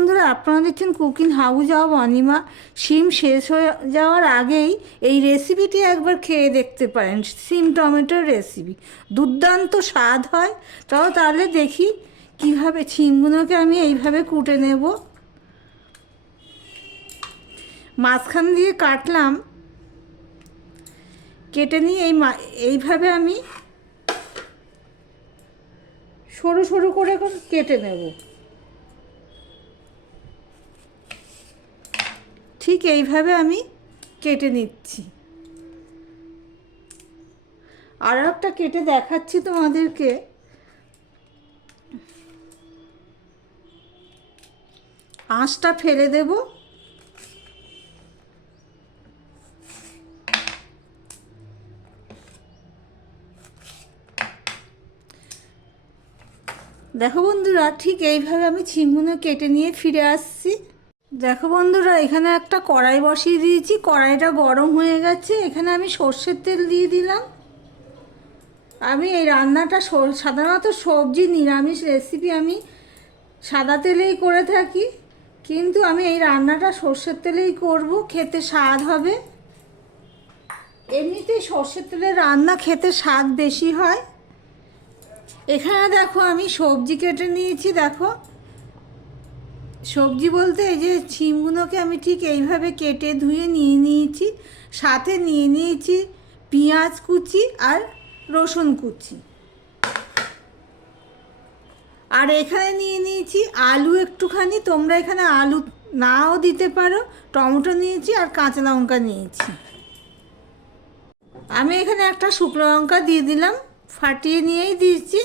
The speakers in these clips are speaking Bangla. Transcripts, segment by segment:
বন্ধুরা, আপনারা দেখছেন কুকিং হাউস অব অনিমা। সিম শেষ হয়ে যাওয়ার আগেই এই রেসিপিটি একবার খেয়ে দেখতে পারেন। সিম টমেটোর রেসিপি। দুর্দান্ত স্বাদ হয়। তাও তাহলে দেখি কীভাবে সিমগুলোকে আমি এইভাবে কুটে নেব। মাঝখান দিয়ে কাটলাম। কেটে নিয়ে এই এইভাবে আমি সরু সরু করে কেটে নেব। ঠিক এইভাবে আমি কেটে নিচ্ছি। আর একটা কেটে দেখাচ্ছি তোমাদেরকে। আঁশটা ফেলে দেব। দেখো বন্ধুরা, ঠিক এইভাবে আমি ছিমগুলো কেটে নিয়ে ফিরে আসছি। দেখো বন্ধুরা, এখানে একটা কড়াই বসিয়ে দিয়েছি। কড়াইটা গরম হয়ে গেছে। এখানে আমি সর্ষের তেল দিয়ে দিলাম। আমি এই রান্নাটা সাধারণত সবজি নিরামিষ রেসিপি আমি সাদা তেলেই করে থাকি। কিন্তু আমি এই রান্নাটা সর্ষের তেলেই করব। খেতে স্বাদ হবে। এমনিতেই সর্ষের তেলের রান্না খেতে স্বাদ বেশি হয়। এখানে দেখো আমি সবজি কেটে নিয়েছি, দেখো। সবজি বলতে এই যে ছিমগুলোকে আমি ঠিক এইভাবে কেটে ধুয়ে নিয়ে নিয়েছি, সাথে নিয়ে নিয়েছি পেঁয়াজ কুচি আর রসুন কুচি। আর এখানে নিয়ে নিয়েছি আলু একটুখানি, তোমরা এখানে আলু নাও দিতে পারো, টমেটো নিয়েছি আর কাঁচা লঙ্কা নিয়েছি। আমি এখানে একটা শুকনো লঙ্কা দিয়ে দিলাম, ফাটিয়ে নিয়েই দিয়েছি।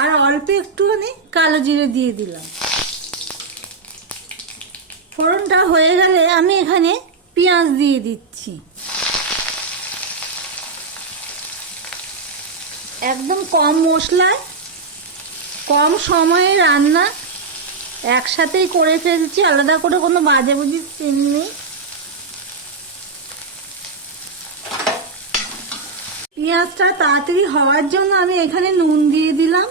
আর অল্প একটুখানি কালো জিরে দিয়ে দিলাম। ফোড়নটা হয়ে গেলে আমি এখানে পেঁয়াজ দিয়ে দিচ্ছি। একদম কম মশলায়, কম সময়ে রান্না একসাথেই করে ফেলছি, আলাদা করে কোনো বাজে বুঝি সিন নেই। পেঁয়াজটা তাড়াতাড়ি হওয়ার জন্য আমি এখানে নুন দিয়ে দিলাম।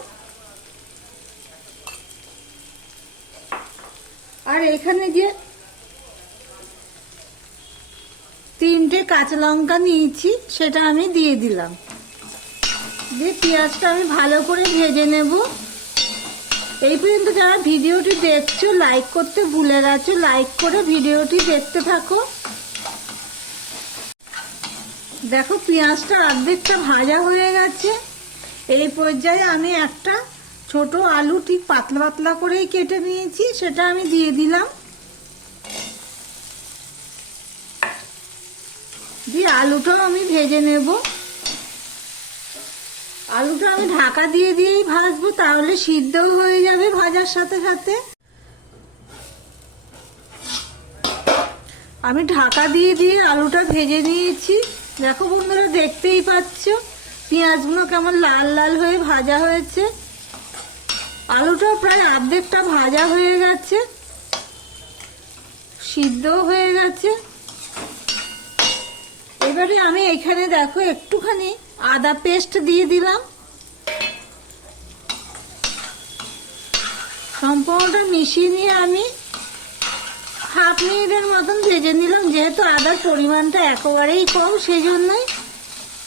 আর এখানে যে কাঁচা লঙ্কা নিয়েছি, সেটা আমি দিয়ে দিলাম। দিয়ে পেঁয়াজটা আমি ভালো করে ভেজে নেব। এই পর্যন্ত যারা ভিডিওটি দেখছ লাইক করতে ভুলে গেছো লাইক করে ভিডিওটি দেখতে থাকো। দেখো পেঁয়াজটা অর্ধেকটা ভাজা হয়ে গেছে। এই পর্যায়ে আমি একটা ছোট আলু ঠিক পাতলা পাতলা করেই কেটে নিয়েছি, সেটা আমি দিয়ে দিলাম। দিয়ে আলুটাও আমি ভেজে নেব। আলুটা আমি ঢাকা দিয়ে দিয়েই ভাজবো, তাহলে সিদ্ধও হয়ে যাবে ভাজার সাথে সাথে। আমি ঢাকা দিয়ে দিয়ে আলুটা ভেজে নিয়েছি। দেখো বন্ধুরা, দেখতেই পাচ্ছ, পেঁয়াজগুলো কেমন লাল লাল হয়ে ভাজা হয়েছে। আলুটাও প্রায় অর্ধেকটা ভাজা হয়ে গেছে। সিদ্ধও হয়ে গেছে। এবারে আমি এখানে দেখো একটুখানি আদা পেস্ট দিয়ে দিলাম। সম্পূর্ণটা মিশিয়ে নিয়ে আমি হাফ মিনিটের মতন ভেজে নিলাম, যেহেতু আদার পরিমাণটা একেবারেই কম সেই জন্যই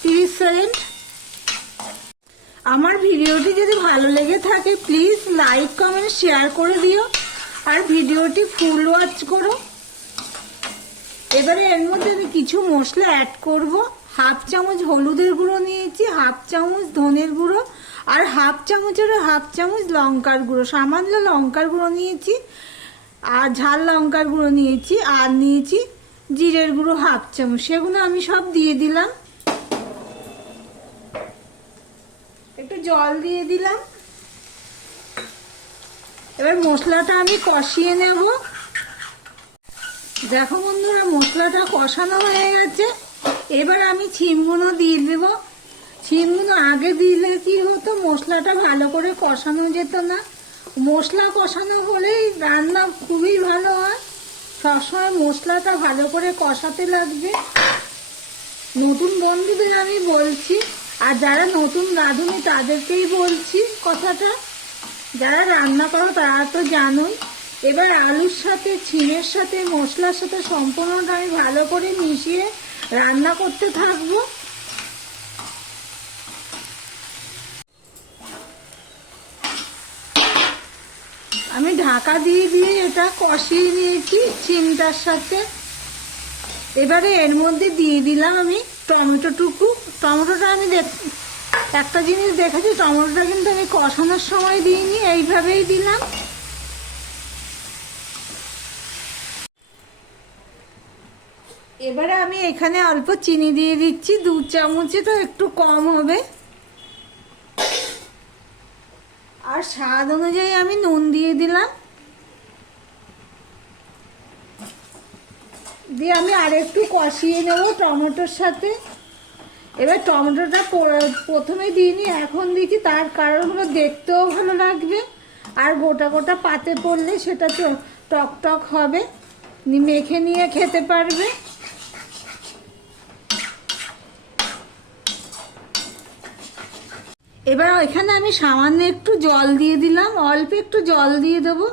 তিরিশ সেকেন্ড। আমার ভিডিওটি যদি ভালো লেগে থাকে প্লিজ লাইক কমেন্ট শেয়ার করে দিও। আর ভিডিওটি ফুল ওয়াচ করো। এবারে এর মধ্যে আমি কিছু মশলা অ্যাড করব। হাফ চামচ হলুদের গুঁড়ো নিয়েছি, হাফ চামচ ধনের গুঁড়ো, আর হাফ চামচেরও হাফ চামচ লঙ্কার গুঁড়ো। সামান্য লঙ্কার গুঁড়ো নিয়েছি, আর ঝাল লঙ্কার গুঁড়ো নিয়েছি, আর নিয়েছি জিরের গুঁড়ো হাফ চামচ। সেগুলো আমি সব দিয়ে দিলাম। একটু জল দিয়ে দিলাম। এবার মশলাটা আমি কষিয়ে নেব। দেখো বন্ধুরা, মশলাটা কষানো হয়ে গেছে। এবার আমি ছিমগুলো দিয়ে দেব। ছিমগুলো আগে দিলে কি হতো, মশলাটা ভালো করে কষানো যেত না। মশলা কষানো হলেই রান্না খুবই ভালো হয়। সবসময় মশলাটা ভালো করে কষাতে লাগবে। নতুন বন্ধুদের আমি বলছি, আর যারা নতুন রাঁধুনি তাদেরকেই বলছি কথাটা। যারা রান্না করো তারা তো জানোই। এবার আলুর সাথে, ছিমের সাথে, মশলার সাথে সম্পূর্ণটা আমি ভালো করে মিশিয়ে রান্না করতে থাকব। আমি ঢাকা দিয়ে দিয়ে এটা কষিয়ে নিয়েছি চিমটার সাথে। এবারে এর মধ্যে দিয়ে দিলাম আমি টমেটোটুকু। টমেটোটা আমি একটা জিনিস দেখেছি, টমেটোটা কিন্তু আমি কষানোর সময় দিইনি, এইভাবেই দিলাম। এবারে আমি এখানে অল্প চিনি দিয়ে দিচ্ছি, দু চামচে তো একটু কম হবে। আর স্বাদ অনুযায়ী আমি নুন দিয়ে দিলাম। দিয়ে আমি আরেকটু কষিয়ে নেব টমেটোর সাথে। এবার টমেটোটা প্রথমে দিইনি, এখন দিচ্ছি, তার কারণ হলো দেখতেও ভালো লাগবে। আর গোটা গোটা পাতে পড়লে সেটা তো টক টক হবে, মেখে নিয়ে খেতে পারবে। এবার এখানে আমি সামান্য একটু জল দিয়ে দিলাম, অল্প একটু জল দিয়ে দেবো।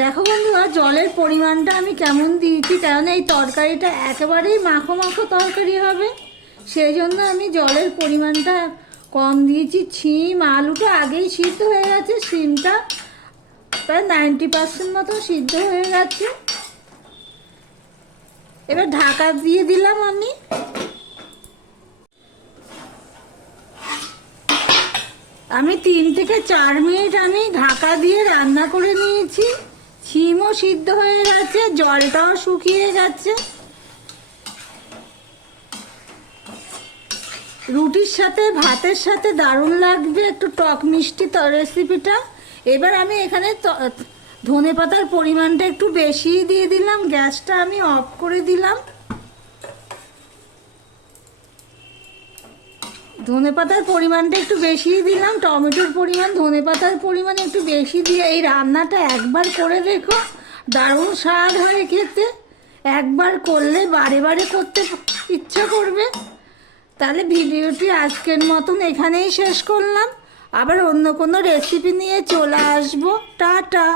দেখো বন্ধুরা জলের পরিমাণটা আমি কেমন দিয়েছি কারণ এই তরকারিটা একেবারেই মাখো মাখো তরকারি হবে। সেই জন্য আমি জলের পরিমাণটা কম দিয়েছি। ছিম, আলুটা আগেই সিদ্ধ হয়ে গেছে সিমটা প্রায় নাইনটি পার্সেন্ট মতো সিদ্ধ হয়ে গেছে। এবার ঢাকা দিয়ে দিলাম আমি। আমি তিন থেকে চার মিনিট আমি ঢাকা দিয়ে রান্না করে নিয়েছি। ছিমও সিদ্ধ হয়ে গেছে, জলটাও শুকিয়ে গেছে। রুটির সাথে, ভাতের সাথে দারুণ লাগবে একটু টক মিষ্টি রেসিপিটা এবার আমি এখানে ধনে পাতার পরিমাণটা একটু বেশিই দিয়ে দিলাম, গ্যাসটা আমি অফ করে দিলাম। ধনে পাতার পরিমাণটা একটু বেশিই দিলাম, টমেটোর পরিমাণ, ধনে পাতার পরিমাণ একটু বেশি দিয়ে এই রান্নাটা একবার করে দেখো, দারুণ স্বাদ হয় খেতে। একবার করলে বারে বারে করতে ইচ্ছা করবে। তাহলে ভিডিওটি আজকের মতন এখানেই শেষ করলাম। আবার অন্য কোনো রেসিপি নিয়ে চলে আসব। টাটা!